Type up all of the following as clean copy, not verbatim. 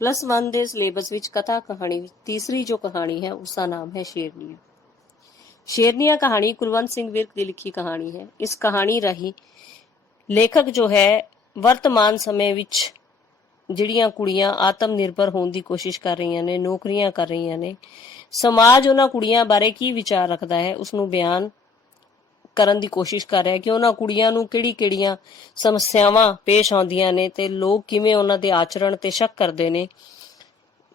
+1 ਦੇ ਸਿਲੇਬਸ ਵਿੱਚ ਕਥਾ ਕਹਾਣੀ ਵਿੱਚ ਤੀਸਰੀ ਜੋ ਕਹਾਣੀ ਹੈ ਉਸ ਦਾ ਨਾਮ ਹੈ ਸ਼ੇਰਨੀਆਂ। ਸ਼ੇਰਨੀਆਂ ਕਹਾਣੀ ਕੁਲਵੰਤ ਸਿੰਘ ਵਿਰਕ ਦੀ ਲਿਖੀ ਕਹਾਣੀ ਹੈ। ਇਸ ਕਹਾਣੀ ਰਾਹੀਂ ਲੇਖਕ ਜੋ ਹੈ ਵਰਤਮਾਨ ਸਮੇਂ ਵਿੱਚ ਜਿਹੜੀਆਂ ਕੁੜੀਆਂ ਆਤਮ ਨਿਰਭਰ ਹੋਣ ਦੀ ਕੋਸ਼ਿਸ਼ ਕਰ ਰਹੀਆਂ ਨੇ, ਨੌਕਰੀਆਂ ਕਰ ਰਹੀਆਂ ਨੇ, ਸਮਾਜ ਉਹਨਾਂ ਕੁੜੀਆਂ ਬਾਰੇ ਕੀ ਵਿਚਾਰ ਰੱਖਦਾ ਹੈ ਉਸ ਨੂੰ ਬਿਆਨ ਕਰਨ ਦੀ ਕੋਸ਼ਿਸ਼ ਕਰ ਰਿਹਾ ਕਿ ਉਹਨਾਂ ਕੁੜੀਆਂ ਨੂੰ ਕਿਹੜੀਆਂ ਸਮੱਸਿਆਵਾਂ ਪੇਸ਼ ਆਉਂਦੀਆਂ ਨੇ ਤੇ ਲੋਕ ਕਿਵੇਂ ਉਹਨਾਂ ਦੇ ਆਚਰਣ ਤੇ ਸ਼ੱਕ ਕਰਦੇ ਨੇ,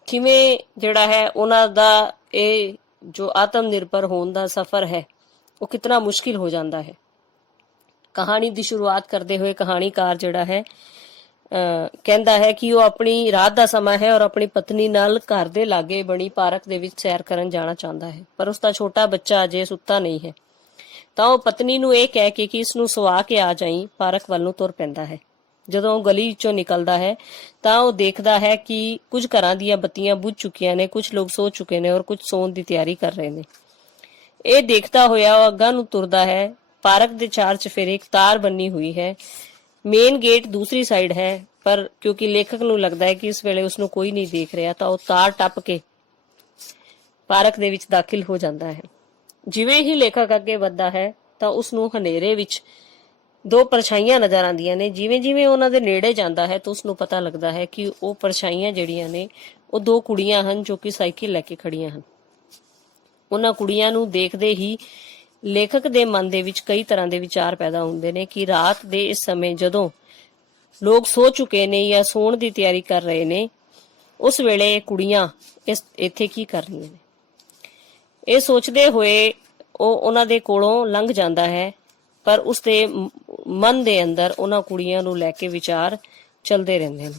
ਕਿਵੇਂ ਜਿਹੜਾ ਹੈ ਉਹਨਾਂ ਦਾ ਇਹ ਜੋ ਆਤਮ ਨਿਰਭਰ ਹੋਣ ਦਾ ਸਫ਼ਰ ਹੈ ਉਹ ਕਿੰਨਾ ਮੁਸ਼ਕਿਲ ਹੋ ਜਾਂਦਾ ਹੈ। ਕਹਾਣੀ ਦੀ ਸ਼ੁਰੂਆਤ ਕਰਦੇ ਹੋਏ ਕਹਾਣੀਕਾਰ ਜਿਹੜਾ ਹੈ ਕਹਿੰਦਾ ਹੈ ਕਿ ਉਹ ਆਪਣੀ ਰਾਤ ਦਾ ਸਮਾਂ ਹੈ ਔਰ ਆਪਣੀ ਪਤਨੀ ਨਾਲ ਘਰ ਦੇ ਲਾਗੇ ਬਣੀ ਪਾਰਕ ਦੇ ਵਿੱਚ ਸੈਰ ਕਰਨ ਜਾਣਾ ਚਾਹੁੰਦਾ ਹੈ, ਪਰ ਉਸਦਾ ਛੋਟਾ ਬੱਚਾ ਅਜੇ ਸੁੱਤਾ ਨਹੀਂ ਹੈ। ਤਾਂ ਉਹ ਪਤਨੀ ਨੂੰ ਇਹ ਕਹਿ ਕੇ ਕਿ ਇਸ ਨੂੰ ਸਵਾ ਕੇ ਆ ਜਾਈਂ ਪਾਰਕ ਵੱਲ ਨੂੰ ਤੁਰ ਪੈਂਦਾ ਹੈ। ਜਦੋਂ ਉਹ ਗਲੀ ਵਿੱਚੋਂ ਨਿਕਲਦਾ ਹੈ ਤਾਂ ਉਹ ਦੇਖਦਾ ਹੈ ਕਿ ਕੁਝ ਘਰਾਂ ਦੀਆਂ ਬੱਤੀਆਂ ਬੁਝ ਚੁੱਕੀਆਂ ਨੇ, ਕੁਝ ਲੋਕ ਸੋ ਚੁੱਕੇ ਨੇ ਔਰ ਕੁਝ ਸੌਣ ਦੀ ਤਿਆਰੀ ਕਰ ਰਹੇ ਨੇ। ਇਹ ਦੇਖਦਾ ਹੋਇਆ ਉਹ ਅੱਗਾ ਨੂੰ ਤੁਰਦਾ ਹੈ। ਪਾਰਕ ਦੇ ਚਾਰ ਚਫੇਰੇ ਇੱਕ ਤਾਰ ਬੰਨੀ ਹੋਈ ਹੈ। ਮੇਨ ਗੇਟ ਦੂਸਰੀ ਸਾਈਡ ਹੈ, ਪਰ ਕਿਉਂਕਿ ਲੇਖਕ ਨੂੰ ਲੱਗਦਾ ਹੈ ਕਿ ਇਸ ਵੇਲੇ ਉਸ ਨੂੰ ਕੋਈ ਨਹੀਂ ਦੇਖ ਰਿਹਾ ਤਾਂ ਉਹ ਤਾਰ ਟੱਪ ਕੇ ਪਾਰਕ ਦੇ ਵਿੱਚ ਦਾਖਲ ਹੋ ਜਾਂਦਾ ਹੈ। ਜਿਵੇਂ ਹੀ ਲੇਖਕ ਅੱਗੇ ਵੱਧਦਾ ਹੈ ਤਾਂ ਉਸ ਨੂੰ ਹਨੇਰੇ ਵਿੱਚ ਦੋ ਪਰਛਾਈਆਂ ਨਜ਼ਰ ਆਉਂਦੀਆਂ ਨੇ। ਜਿਵੇਂ ਜਿਵੇਂ ਉਹਨਾਂ ਦੇ ਨੇੜੇ ਜਾਂਦਾ ਹੈ ਤਾਂ ਉਸ ਨੂੰ ਪਤਾ ਲੱਗਦਾ ਹੈ ਕਿ ਉਹ ਪਰਛਾਈਆਂ ਜਿਹੜੀਆਂ ਨੇ ਉਹ ਦੋ ਕੁੜੀਆਂ ਹਨ ਜੋ ਕਿ ਸਾਈਕਲ ਲੈ ਕੇ ਖੜੀਆਂ ਹਨ। ਉਹਨਾਂ ਕੁੜੀਆਂ ਨੂੰ ਦੇਖਦੇ ਹੀ ਲੇਖਕ ਦੇ ਮਨ ਦੇ ਵਿੱਚ ਕਈ ਤਰ੍ਹਾਂ ਦੇ ਵਿਚਾਰ ਪੈਦਾ ਹੁੰਦੇ ਨੇ ਕਿ ਰਾਤ ਦੇ ਇਸ ਸਮੇਂ ਜਦੋਂ ਲੋਕ ਸੋ ਚੁੱਕੇ ਨੇ ਜਾਂ ਸੌਣ ਦੀ ਤਿਆਰੀ ਕਰ ਰਹੇ ਨੇ, ਉਸ ਵੇਲੇ ਕੁੜੀਆਂ ਇੱਥੇ ਕੀ ਕਰ ਰਹੀਆਂ ਨੇ। ਇਹ ਸੋਚਦੇ ਹੋਏ ਉਹ ਉਹਨਾਂ ਦੇ ਕੋਲੋਂ ਲੰਘ ਜਾਂਦਾ ਹੈ, ਪਰ ਉਸਦੇ ਮਨ ਦੇ ਅੰਦਰ ਉਹਨਾਂ ਕੁੜੀਆਂ ਨੂੰ ਲੈ ਕੇ ਵਿਚਾਰ ਚੱਲਦੇ ਰਹਿੰਦੇ ਨੇ।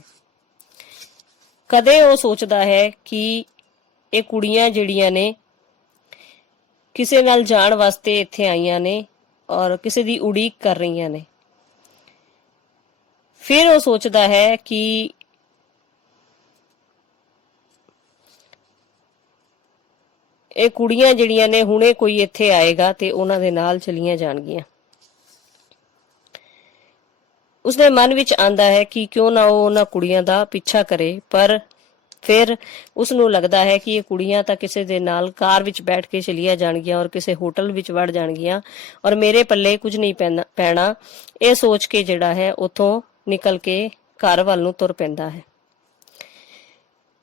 ਕਦੇ ਉਹ ਸੋਚਦਾ ਹੈ ਕਿ ਇਹ ਕੁੜੀਆਂ ਜਿਹੜੀਆਂ ਨੇ ਕਿਸੇ ਨਾਲ ਜਾਣ ਵਾਸਤੇ ਇੱਥੇ ਆਈਆਂ ਨੇ ਔਰ ਕਿਸੇ ਦੀ ਉਡੀਕ ਕਰ ਰਹੀਆਂ ਨੇ। ਫਿਰ ਉਹ ਸੋਚਦਾ ਹੈ ਕਿ ਇਹ ਕੁੜੀਆਂ ਜਿਹੜੀਆਂ ਨੇ ਹੁਣੇ ਕੋਈ ਇੱਥੇ ਆਏਗਾ ਤੇ ਉਹਨਾਂ ਦੇ ਨਾਲ ਚਲੀਆਂ ਜਾਣਗੀਆਂ। ਉਸਦੇ ਮਨ ਵਿੱਚ ਆਂਦਾ ਹੈ ਕਿ ਕਿਉਂ ਨਾ ਉਹ ਉਹਨਾਂ ਕੁੜੀਆਂ ਦਾ ਪਿੱਛਾ ਕਰੇ, ਪਰ ਫਿਰ ਉਸ ਨੂੰ ਲੱਗਦਾ ਹੈ ਕਿ ਇਹ ਕੁੜੀਆਂ ਤਾਂ ਕਿਸੇ ਦੇ ਨਾਲ ਕਾਰ ਵਿੱਚ ਬੈਠ ਕੇ ਚਲੀਆਂ ਜਾਣਗੀਆਂ ਔਰ ਕਿਸੇ ਹੋਟਲ ਵਿੱਚ ਵੜ ਜਾਣਗੀਆਂ ਔਰ ਮੇਰੇ ਪੱਲੇ ਕੁਝ ਨਹੀਂ ਪੈਣਾ। ਇਹ ਸੋਚ ਕੇ ਜਿਹੜਾ ਹੈ ਉੱਥੋਂ ਨਿਕਲ ਕੇ ਘਰ ਵੱਲ ਨੂੰ ਤੁਰ ਪੈਂਦਾ ਹੈ।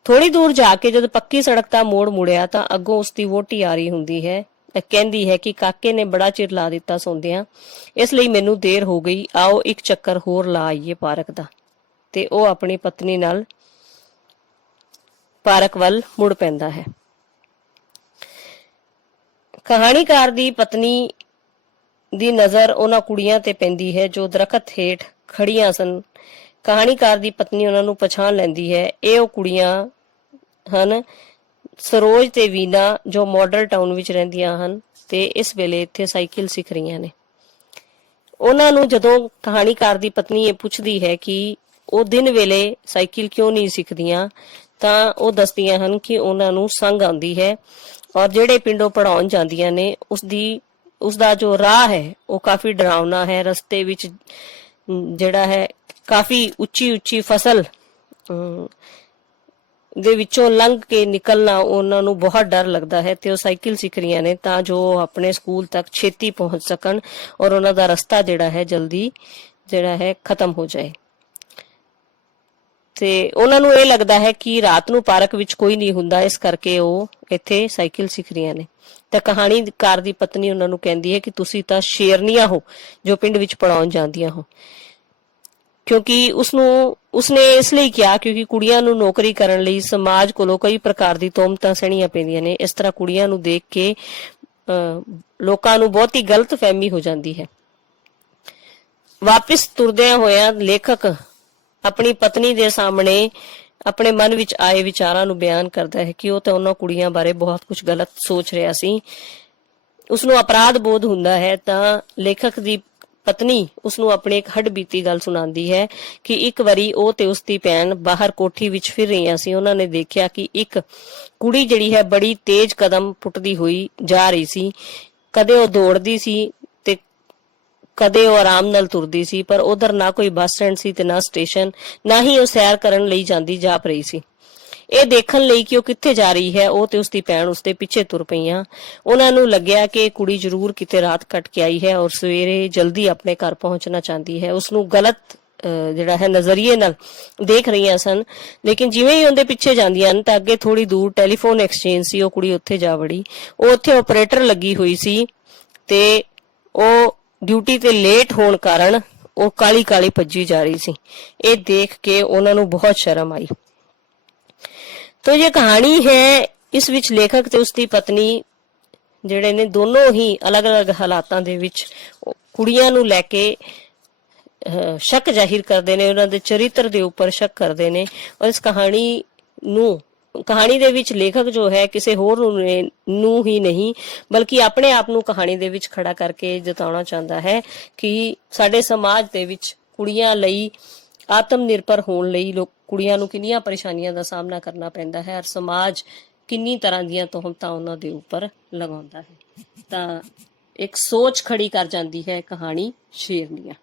ਥੋੜੀ ਦੂਰ ਜਾ ਕੇ ਜਦ ਪੱਕੀ ਸੜਕ ਦਾ ਮੋੜ ਮੁੜਿਆ ਤਾਂ ਅੱਗੋਂ ਉਸਦੀ ਵਹੁਟੀ ਆ ਰਹੀ ਹੁੰਦੀ ਹੈ। ਕਹਿੰਦੀ ਹੈ ਕਿ ਕਾਕੇ ਨੇ ਬੜਾ ਚਿਰ ਲਾ ਦਿੱਤਾ ਸੌਂਦਿਆਂ, ਇਸ ਲਈ ਮੈਨੂੰ ਦੇਰ ਹੋ ਗਈ, ਆਓ ਇੱਕ ਚੱਕਰ ਹੋਰ ਲਾ ਆਈਏ ਪਾਰਕ ਦਾ। ਤੇ ਉਹ ਆਪਣੀ ਪਤਨੀ ਨਾਲ ਪਾਰਕ ਵੱਲ ਮੁੜ ਪੈਂਦਾ ਹੈ। ਕਹਾਣੀਕਾਰ ਦੀ ਪਤਨੀ ਦੀ ਨਜ਼ਰ ਉਹਨਾਂ ਕੁੜੀਆਂ ਤੇ ਪੈਂਦੀ ਹੈ ਜੋ ਦਰਖਤ ਹੇਠ ਖੜੀਆਂ ਸਨ। ਕਹਾਣੀਕਾਰ ਦੀ ਪਤਨੀ ਉਹਨਾਂ ਨੂੰ ਪਛਾਣ ਲੈਂਦੀ ਹੈ। ਇਹ ਉਹ ਕੁੜੀਆਂ ਹਨ ਸਰੋਜ ਤੇ ਵੀਨਾ ਜੋ ਮਾਡਲ ਟਾਊਨ ਵਿੱਚ ਰਹਿੰਦੀਆਂ ਹਨ ਤੇ ਇਸ ਵੇਲੇ ਇੱਥੇ ਸਾਈਕਲ ਸਿੱਖ ਰਹੀਆਂ ਨੇ। ਉਹਨਾਂ ਨੂੰ ਜਦੋਂ ਕਹਾਣੀਕਾਰ ਦੀ ਪਤਨੀ ਇਹ ਪੁੱਛਦੀ ਹੈ ਕਿ ਉਹ ਦਿਨ ਵੇਲੇ ਸਾਈਕਲ ਕਿਉਂ ਨਹੀਂ ਸਿੱਖਦੀਆਂ ਤਾਂ ਉਹ ਦੱਸਦੀਆਂ ਹਨ ਕਿ ਉਹਨਾਂ ਨੂੰ ਸੰਗ ਆਉਂਦੀ ਹੈ ਔਰ ਜਿਹੜੇ ਪਿੰਡੋਂ ਪੜਾਉਣ ਜਾਂਦੀਆਂ ਨੇ ਉਸਦਾ ਜੋ ਰਾਹ ਹੈ ਉਹ ਕਾਫੀ ਡਰਾਵਨਾ ਹੈ। ਰਸਤੇ ਵਿੱਚ ਜਿਹੜਾ ਹੈ ਕਾਫੀ ਉੱਚੀ ਫਸਲ ਦੇ ਵਿੱਚੋਂ ਲੰਘ ਕੇ ਨਿਕਲਣਾ ਉਹਨਾਂ ਨੂੰ ਬਹੁਤ ਡਰ ਲੱਗਦਾ ਹੈ ਤੇ ਉਹ ਸਾਈਕਲ ਸਿੱਖ ਰਹੀਆਂ ਨੇ ਤਾਂ ਜੋ ਆਪਣੇ ਸਕੂਲ ਤੱਕ ਛੇਤੀ ਪਹੁੰਚ ਸਕਣ ਔਰ ਉਹਨਾਂ ਦਾ ਰਸਤਾ ਜਿਹੜਾ ਹੈ ਜਲਦੀ ਜਿਹੜਾ ਹੈ ਖਤਮ ਹੋ ਜਾਏ। ਤੇ ਉਹਨਾਂ ਨੂੰ ਇਹ ਲੱਗਦਾ ਹੈ ਕਿ ਰਾਤ ਨੂੰ ਪਾਰਕ ਵਿੱਚ ਕੋਈ ਨਹੀਂ ਹੁੰਦਾ, ਇਸ ਕਰਕੇ ਉਹ ਇੱਥੇ ਸਾਈਕਲ ਸਿੱਖ ਰਹੀਆਂ ਨੇ। ਤਾਂ ਕਹਾਣੀਕਾਰ ਦੀ ਪਤਨੀ ਉਹਨਾਂ ਨੂੰ ਕਹਿੰਦੀ ਹੈ ਕਿ ਤੁਸੀਂ ਤਾਂ ਸ਼ੇਰਨੀਆਂ ਹੋ ਜੋ ਪਿੰਡ ਵਿੱਚ ਪੜਾਉਣ ਜਾਂਦੀਆਂ ਹੋ, ਕਿਉਂਕਿ ਉਸਨੇ ਇਸ ਲਈ ਕਿਹਾ ਕਿਉਂਕਿ ਕੁੜੀਆਂ ਨੂੰ ਨੌਕਰੀ ਕਰਨ ਲਈ ਸਮਾਜ ਕੋਲੋਂ ਕਈ ਪ੍ਰਕਾਰ ਦੀ ਤੋਹਮਤਾਂ ਸਹਿਣੀਆਂ ਪੈਂਦੀਆਂ ਨੇ। ਇਸ ਤਰ੍ਹਾਂ ਕੁੜੀਆਂ ਨੂੰ ਦੇਖ ਕੇ ਲੋਕਾਂ ਨੂੰ ਬਹੁਤੀ ਗਲਤ ਫਹਿਮੀ ਹੋ ਜਾਂਦੀ ਹੈ। ਵਾਪਿਸ ਤੁਰਦਿਆਂ ਹੋਇਆਂ ਲੇਖਕ ਆਪਣੀ ਪਤਨੀ ਦੇ ਸਾਹਮਣੇ ਆਪਣੇ ਮਨ ਵਿੱਚ ਆਏ ਵਿਚਾਰਾਂ ਨੂੰ ਬਿਆਨ ਕਰਦਾ ਹੈ ਕਿ ਉਹ ਤਾਂ ਉਹਨਾਂ ਕੁੜੀਆਂ ਬਾਰੇ ਬਹੁਤ ਕੁਝ ਗਲਤ ਸੋਚ ਰਿਹਾ ਸੀ। ਉਸਨੂੰ ਅਪਰਾਧ ਬੋਧ ਹੁੰਦਾ ਹੈ ਤਾਂ ਲੇਖਕ ਦੀ ਪਤਨੀ ਉਸਨੂੰ ਆਪਣੀ ਇੱਕ ਹੱਡਬੀਤੀ ਗੱਲ ਸੁਣਾਉਂਦੀ ਹੈ ਕਿ ਇੱਕ ਵਾਰੀ ਉਹ ਤੇ ਉਸਦੀ ਭੈਣ ਬਾਹਰ ਕੋਠੀ ਵਿੱਚ ਫਿਰ ਰਹੀਆਂ ਸੀ। ਉਹਨਾਂ ਨੇ ਦੇਖਿਆ ਕਿ ਇੱਕ ਕੁੜੀ ਜਿਹੜੀ ਹੈ ਬੜੀ ਤੇਜ਼ ਕਦਮ ਪੁੱਟਦੀ ਹੋਈ ਜਾ ਰਹੀ ਸੀ। ਕਦੇ ਉਹ ਦੌੜਦੀ ਸੀ ਤੇ ਕਦੇ ਉਹ ਆਰਾਮ ਨਾਲ ਤੁਰਦੀ ਸੀ, ਪਰ ਉਧਰ ਨਾ ਕੋਈ ਬੱਸ ਸਟੈਂਡ ਸੀ ਤੇ ਨਾ ਸਟੇਸ਼ਨ, ਨਾ ਹੀ ਉਹ ਸੈਰ ਕਰਨ ਲਈ ਜਾਂਦੀ ਜਾਪ ਰਹੀ ਸੀ। ਇਹ ਦੇਖਣ ਲਈ ਕਿ ਉਹ ਕਿੱਥੇ ਜਾ ਰਹੀ ਹੈ, ਉਹ ਤੇ ਉਸਦੀ ਭੈਣ ਉਸਦੇ ਪਿੱਛੇ ਤੁਰ ਪਈਆਂ। ਉਹਨਾਂ ਨੂੰ ਲੱਗਿਆ ਕਿ ਕੁੜੀ ਜ਼ਰੂਰ ਕਿਤੇ ਰਾਤ ਕੱਟ ਕੇ ਆਈ ਹੈ ਔਰ ਸਵੇਰੇ ਜਲਦੀ ਆਪਣੇ ਘਰ ਪਹੁੰਚਣਾ ਚਾਹੁੰਦੀ ਹੈ। ਉਸ ਨੂੰ ਗਲਤ ਜਿਹੜਾ ਹੈ ਨਜ਼ਰੀਏ ਨਾਲ ਦੇਖ ਰਹੀਆਂ ਸਨ। ਲੇਕਿਨ ਜਿਵੇਂ ਹੀ ਉਹਦੇ ਪਿੱਛੇ ਜਾਂਦੀਆਂ ਹਨ ਤਾਂ ਅੱਗੇ ਥੋੜੀ ਦੂਰ ਟੈਲੀਫੋਨ ਐਕਸਚੇਂਜ ਸੀ, ਉਹ ਕੁੜੀ ਉੱਥੇ ਜਾ ਵੜੀ। ਉਹ ਉੱਥੇ ਆਪਰੇਟਰ ਲੱਗੀ ਹੋਈ ਸੀ ਤੇ ਉਹ ਡਿਊਟੀ ਤੇ ਲੇਟ ਹੋਣ ਕਾਰਨ ਉਹ ਕਾਲੀ ਕਾਲੀ ਭੱਜੀ ਜਾ ਰਹੀ ਸੀ। ਇਹ ਦੇਖ ਕੇ ਉਹਨਾਂ ਨੂੰ ਬਹੁਤ ਸ਼ਰਮ ਆਈ। तो ये कहानी है, इस विच लेखक ते उसकी पत्नी ਜਿਹੜੇ ਨੇ ਦੋਨੋਂ ਹੀ ਅਲੱਗ-ਅਲੱਗ ਹਾਲਾਤਾਂ ਦੇ ਵਿੱਚ ਕੁੜੀਆਂ ਨੂੰ ਲੈ ਕੇ ਸ਼ੱਕ ਜ਼ਾਹਿਰ ਕਰਦੇ ਨੇ, ਉਹਨਾਂ ਦੇ ਚਰਿੱਤਰ ਦੇ ਉੱਪਰ ਸ਼ੱਕ ਕਰਦੇ ਨੇ। ਔਰ ਇਸ ਕਹਾਣੀ ਦੇ ਵਿੱਚ ਲੇਖਕ ਜੋ ਹੈ ਕਿਸੇ ਹੋਰ ਨੂੰ ਹੀ ਨਹੀਂ ਬਲਕਿ ਆਪਣੇ ਆਪ ਨੂੰ ਕਹਾਣੀ ਦੇ ਵਿੱਚ ਖੜਾ ਕਰਕੇ ਜਤਾਉਣਾ ਚਾਹੁੰਦਾ ਹੈ ਕਿ ਸਾਡੇ ਸਮਾਜ ਦੇ ਵਿੱਚ ਕੁੜੀਆਂ ਲਈ ਆਤਮ ਨਿਰਭਰ ਹੋਣ ਲਈ ਕੁੜੀਆਂ ਨੂੰ ਕਿੰਨੀਆਂ ਪਰੇਸ਼ਾਨੀਆਂ ਦਾ ਸਾਹਮਣਾ ਕਰਨਾ ਪੈਂਦਾ ਹੈ ਔਰ ਸਮਾਜ ਕਿੰਨੀ ਤਰ੍ਹਾਂ ਦੀਆਂ ਤੋਹਮਤਾਂ ਉਹਨਾਂ ਦੇ ਉੱਪਰ ਲਗਾਉਂਦਾ ਹੈ। ਤਾਂ ਇੱਕ ਸੋਚ ਖੜੀ ਕਰ ਜਾਂਦੀ ਹੈ ਕਹਾਣੀ ਸ਼ੇਰਨੀਆਂ।